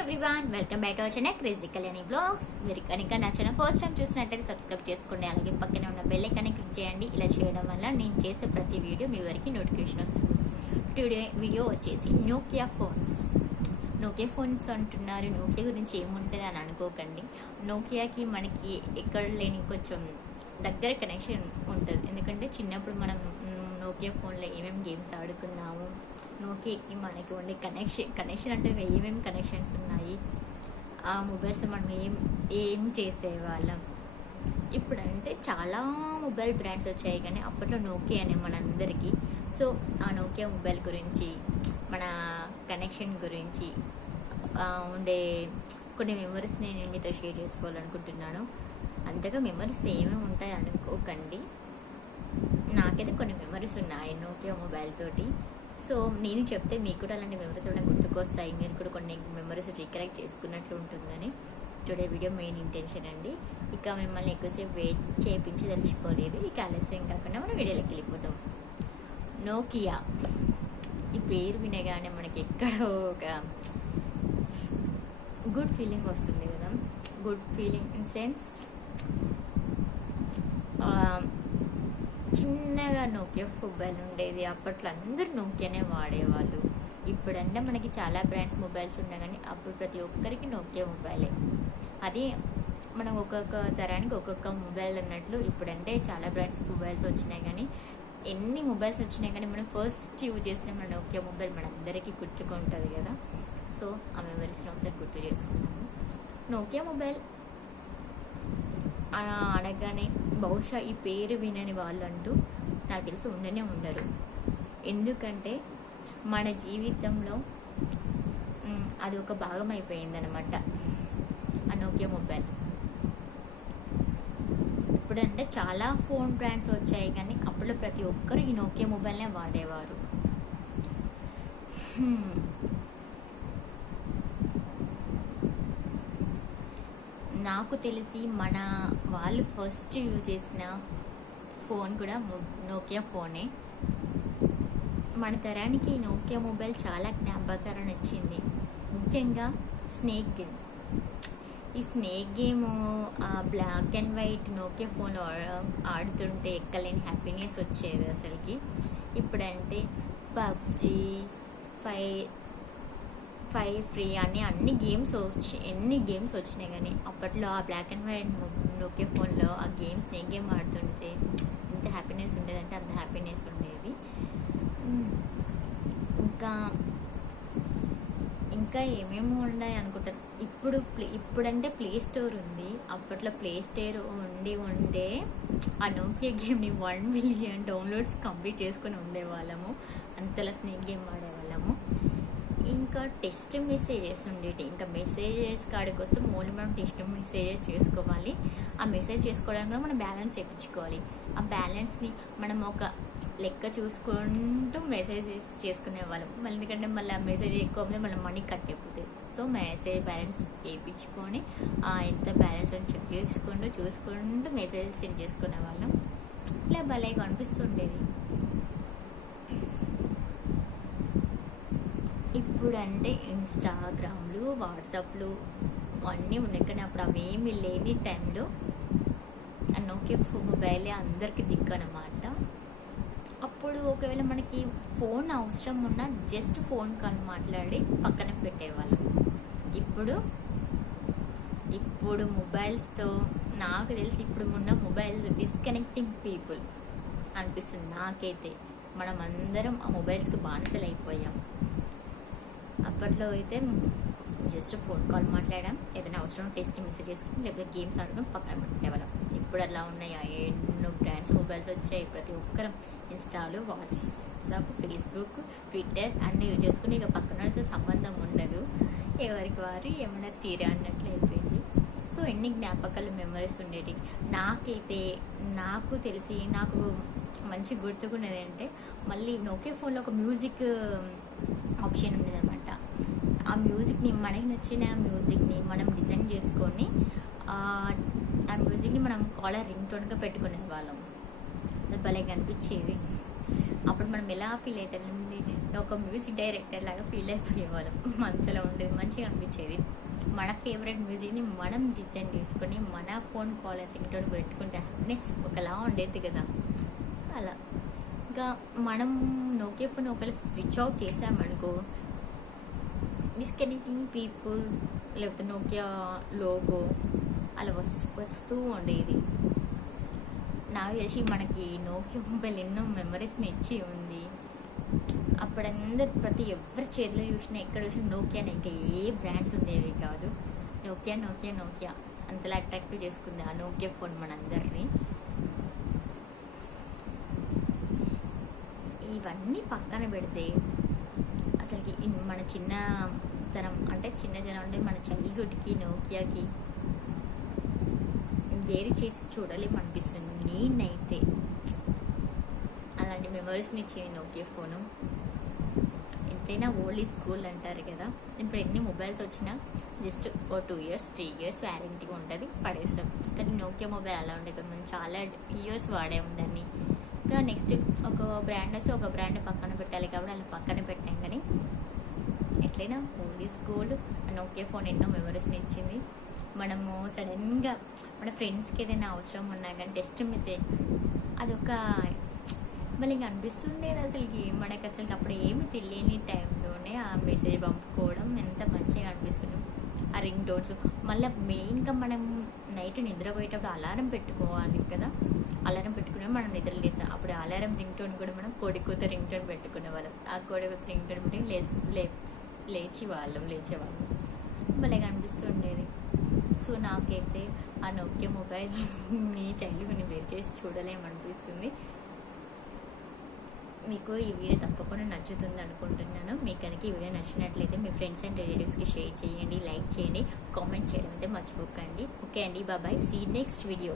Everyone welcome back to our channel crazy Kalyani blogs మీరు కనుక నా ఛానల్ ఫస్ట్ టైం చూసినట్లయితే సబ్స్క్రైబ్ చేసుకోండి అలాగే పక్కనే ఉన్న బెల్ ఐకాన్ని క్లిక్ చేయండి. ఇలా చేయడం వల్ల నేను చేసే ప్రతి వీడియో మీ వరకు నోటిఫికేషన్ వస్తుంది. టుడే వీడియో వచ్చేసి నోకియా ఫోన్స్ నోకియా ఫోన్స్ అంటున్నారు. నోకియా గురించి ఏముంటుంది అని అనుకోకండి. నోకియాకి మనకి ఎక్కడ లేని కొంచెం దగ్గర కనెక్షన్ ఉంటుంది. ఎందుకంటే చిన్నప్పుడు మనం నోకియా ఫోన్లో ఏమేమి గేమ్స్ ఆడుకున్నాము నోకియాకి మనకి ఉండే కనెక్షన్ కనెక్షన్ అంటే ఏమేమి కనెక్షన్స్ ఉన్నాయి? ఆ మొబైల్స్ మనం ఏం ఏం చేసేవాళ్ళం? ఇప్పుడంటే చాలా మొబైల్ బ్రాండ్స్ వచ్చాయి కానీ అప్పట్లో నోకియా అనే మనందరికీ. సో ఆ నోకియా మొబైల్ గురించి మన కనెక్షన్ గురించి ఉండే కొన్ని మెమరీస్ నేను మీతో షేర్ చేసుకోవాలనుకుంటున్నాను? అంతగా మెమరీస్ ఏమేమి ఉంటాయి అనుకోకండి. నాకైతే కొన్ని మెమరీస్ ఉన్నాయి నోకియా మొబైల్ తోటి. సో నేను చెప్తే మీకు కూడా అలాంటి మెమరీస్ కూడా గుర్తుకొస్తాయి. మీరు కూడా కొన్ని మెమరీస్ రికలెక్ట్ చేసుకున్నట్లు ఉంటుందని. టుడే వీడియో మెయిన్ ఇంటెన్షన్ అండి. ఇక మిమ్మల్ని ఎక్కువసేపు వెయిట్ చేయించి తెలుసుకోలేదు ఇక ఆలస్యం కాకుండా మనం వీడియోలోకి వెళ్ళిపోతాం నోకియా. ఈ పేరు వినగానే మనకి ఎక్కడో ఒక గుడ్ ఫీలింగ్ వస్తుంది కదా. గుడ్ ఫీలింగ్ ఇన్ సెన్స్ చిన్నగా నోకియా మొబైల్ ఉండేది. అప్పట్లో అందరూ నోకియానే వాడేవాళ్ళు. ఇప్పుడంటే మనకి చాలా బ్రాండ్స్ మొబైల్స్ ఉన్నాయి కానీ అప్పుడు ప్రతి ఒక్కరికి నోకియా మొబైలే. అది మనం ఒక్కొక్క తరానికి ఒక్కొక్క మొబైల్ అన్నట్లు ఇప్పుడంటే చాలా బ్రాండ్స్ మొబైల్స్ వచ్చినాయి కానీ ఎన్ని మొబైల్స్ వచ్చినాయి కానీ మనం ఫస్ట్ యూజ్ చేసిన మన నోకియా మొబైల్ మనందరికీ గుర్తుకుంటుంది కదా. సో ఆ మెమరీస్ని ఒకసారి గుర్తు చేసుకుందాము. నోకియా మొబైల్ అనగానే బహుశా ఈ పేరు వినని వాళ్ళంటూ నాకు తెలిసి ఉండనే ఉండరు. ఎందుకంటే మన జీవితంలో అది ఒక భాగం అయిపోయిందనమాట ఆ నోకియా మొబైల్. ఇప్పుడంటే చాలా ఫోన్ బ్రాండ్స్ వచ్చాయి కానీ అప్పుడు ప్రతి ఒక్కరు ఈ నోకియా మొబైల్నే వాడేవారు. నాకు తెలిసి మన వాళ్ళు ఫస్ట్ యూజ్ చేసిన ఫోన్ కూడా మొ- నోకియా ఫోనే మన తరానికి ఈ నోకియా మొబైల్ చాలా జ్ఞాపకాలను వచ్చింది ముఖ్యంగా స్నేక్ గేమ్ ఈ స్నేక్ గేమ్ ఆ black and white Nokia phone ఆడుతుంటే ఎక్కలేని హ్యాపీనెస్ వచ్చేది అసలుకి. ఇప్పుడంటే పబ్జి ఫై ఫైవ్ ఫ్రీ అని అన్ని గేమ్స్ వచ్చి ఎన్ని గేమ్స్ వచ్చినాయి కానీ అప్పట్లో ఆ బ్లాక్ అండ్ వైట్ నోకే ఫోన్లో ఆ గేమ్స్ స్నేక్ గేమ్ ఆడుతుంటే ఎంత హ్యాపీనెస్ ఉండేదంటే అంత హ్యాపీనెస్ ఉండేది. ఇంకా ఇంకా ఏమేమి ఉన్నాయి అనుకుంటారు ఇప్పుడు ప్లే ఇప్పుడంటే ప్లే స్టోర్ ఉంది. అప్పట్లో ప్లే స్టోర్ ఉండి ఉండే ఆ నోకియా గేమ్ని వన్ మిలియన్ డౌన్లోడ్స్ కంప్లీట్ చేసుకొని ఉండేవాళ్ళము. అంతలా స్నేక్ గేమ్ ఆడేవాళ్ళము. ఇంకా టెస్ట్ మెసేజెస్ ఉండేటి. ఇంకా మెసేజెస్ కాడికి వస్తే ఓన్లీ మనం టెస్ట్ మెసేజెస్ చేసుకోవాలి. ఆ మెసేజ్ చేసుకోవడానికి కూడా మనం బ్యాలెన్స్ వేయించుకోవాలి ఆ బ్యాలెన్స్ని మనం ఒక లెక్క చూసుకుంటూ మెసేజ్ చేసుకునే వాళ్ళం. మళ్ళీ ఎందుకంటే మళ్ళీ ఆ మెసేజ్ ఎక్కువ మళ్ళీ మనీ కట్ అయిపోతుంది సో మెసేజ్ బ్యాలెన్స్ వేయించుకొని ఆ ఎంత బ్యాలెన్స్ అని చెక్ చేసుకుంటూ చూసుకుంటూ మెసేజ్ సెండ్ చేసుకునే వాళ్ళం. ఇలా భలేగా అనిపిస్తుండేది. ఇప్పుడు అంటే ఇన్స్టాగ్రామ్లు వాట్సాప్లు అన్నీ ఉన్నాయి. కానీ అప్పుడు అవి ఏమి లేని టైంలో నోకే మొబైలే అందరికి దిక్కు అనమాట అప్పుడు ఒకవేళ మనకి ఫోన్ అవసరం ఉన్నా జస్ట్ ఫోన్ కాల్ మాట్లాడి పక్కన పెట్టేవాళ్ళం. ఇప్పుడు ఇప్పుడు మొబైల్స్తో నాకు తెలిసి ఇప్పుడు ఉన్న మొబైల్స్ డిస్కనెక్టింగ్ పీపుల్ అనిపిస్తుంది నాకైతే. మనం అందరం ఆ మొబైల్స్కి బానిసలు అయిపోయాం అప్పట్లో అయితే జస్ట్ ఫోన్ కాల్ మాట్లాడాం. ఏదైనా అవసరం టెస్ట్ మెసేజ్ చేసుకుని లేకపోతే గేమ్స్ ఆడడం పక్కన డెవలప్. ఇప్పుడు అలా ఉన్నాయి. ఎన్నో బ్రాండ్స్ మొబైల్స్ వచ్చాయి. ప్రతి ఒక్కరం ఇన్స్టాలు వాట్సాప్ ఫేస్బుక్ ట్విట్టర్ అన్నీ యూజ్ చేసుకుని ఇక పక్కన వాళ్ళతో సంబంధం ఉండదు. ఎవరికి వారు ఏమైనా తీరా అన్నట్లు అయిపోయింది. సో ఎన్ని జ్ఞాపకాలు మెమరీస్ ఉండేవి నాకైతే నాకు తెలిసి నాకు మంచి గుర్తుకున్నది అంటే మళ్ళీ నోకే ఫోన్లో ఒక మ్యూజిక్ ఆప్షన్ ఉండేదన్నమాట. ఆ మ్యూజిక్ని మనకి నచ్చిన మ్యూజిక్ని మనం డిజైన్ చేసుకొని ఆ మ్యూజిక్ని మనం కాలర్ రింగ్ టోన్గా పెట్టుకునే వాళ్ళం. అది భలే కనిపించేది. అప్పుడు మనం ఎలా ఫీల్ అవుతుంది ఒక మ్యూజిక్ డైరెక్టర్ లాగా ఫీల్ అయిపోయేవాళ్ళం అంతలో ఉండేది మంచిగా అనిపించేది మన ఫేవరెట్ మ్యూజిక్ని మనం డిజైన్ చేసుకొని మన ఫోన్ కాలర్ రింగ్ టోన్ పెట్టుకుంటే హ్యాపీనెస్ ఒకలా ఉండేది కదా. అలా. ఇంకా మనం నోకే ఫోన్ ఒకవేళ స్విచ్ ఆఫ్ చేసామనుకో డిస్కనెక్టింగ్ పీపుల్ లేకపోతే నోకియా లోగో అలా వస్తూ వస్తూ ఉండేది నాకు తెలిసి మనకి నోకియా మొబైల్ ఎన్నో మెమరీస్ని ఇచ్చి ఉంది అప్పుడందరు ప్రతి ఎవరి చేతిలో చూసినా ఎక్కడ చూసినా నోకియానే ఇంకా ఏ బ్రాండ్స్ ఉండేవి కాదు నోకియా నోకియా నోకియా అంతలా అట్రాక్టివ్ చేసుకుంది ఆ నోకియా ఫోన్ మనందరినీ ఇవన్నీ పక్కన పెడితే అసలుకి మన చిన్న తరం అంటే చిన్న జనం అంటే మన చైల్డ్హుడ్కి నోకియాకి వేరు చేసి చూడలేము అనిపిస్తుంది. నేనైతే అలాంటి మెమరీస్ని ఇచ్చేది నోకియా ఫోను. ఎంతైనా ఓల్డ్ ఈజ్ స్కూల్ అంటారు కదా. ఇప్పుడు ఎన్ని మొబైల్స్ వచ్చినా జస్ట్ ఓ two years three years warranty ఉంటుంది పడేస్తాం. కానీ నోకియా మొబైల్ అలా ఉండేది. మనం చాలా ఇయర్స్ వాడాము దాన్ని ఇంకా నెక్స్ట్ ఒక బ్రాండ్ వస్తే ఒక బ్రాండ్ పక్కన పెట్టాలి కాబట్టి అలా పక్కన పెట్టాం కానీ ఎట్లయినా gold is gold Nokia phone ఎన్నో మెమరీస్ని ఇచ్చింది మనము సడన్గా మన ఫ్రెండ్స్కి ఏదైనా అవసరం ఉన్నా కానీ టెస్ట్ మెసేజ్ అదొక మళ్ళీ ఇంకా అనిపిస్తుండేది అసలుకి మనకి అసలు అప్పుడు ఏమి తెలియని టైంలోనే ఆ మెసేజ్ పంపుకోవడం ఎంత మంచిగా అనిపిస్తుంది. ఆ రింగ్ టోన్స్ మళ్ళీ మెయిన్గా మనం నైట్ నిద్రపోయేటప్పుడు అలారం పెట్టుకోవాలి కదా. అలారం పెట్టుకునే మనం నిద్ర లేసాం అప్పుడు అలారం రింగ్ టోన్ కూడా మనం కోడికూత రింగ్ టోన్ పెట్టుకునే వాళ్ళం. ఆ కోడికూత రింగ్ టోన్ పెట్టి లేసు లేదు లేచి వాళ్ళం లేచేవాళ్ళం. భలే కనిపిస్తుండేది. సో నాకైతే ఆ నొక్కే మొబైల్ మీ చైల్డ్హుడ్ని వేరు చేసి చూడలేమనిపిస్తుంది. మీకు ఈ వీడియో తప్పకుండా నచ్చుతుంది అనుకుంటున్నాను. మీకు కనుక ఈ వీడియో నచ్చినట్లయితే మీ ఫ్రెండ్స్ అండ్ రిలేటివ్స్కి షేర్ చేయండి లైక్ చేయండి కామెంట్ చేయడం అయితే మర్చిపోకండి. ఓకే అండి బాబాయ్ సీ నెక్స్ట్ వీడియో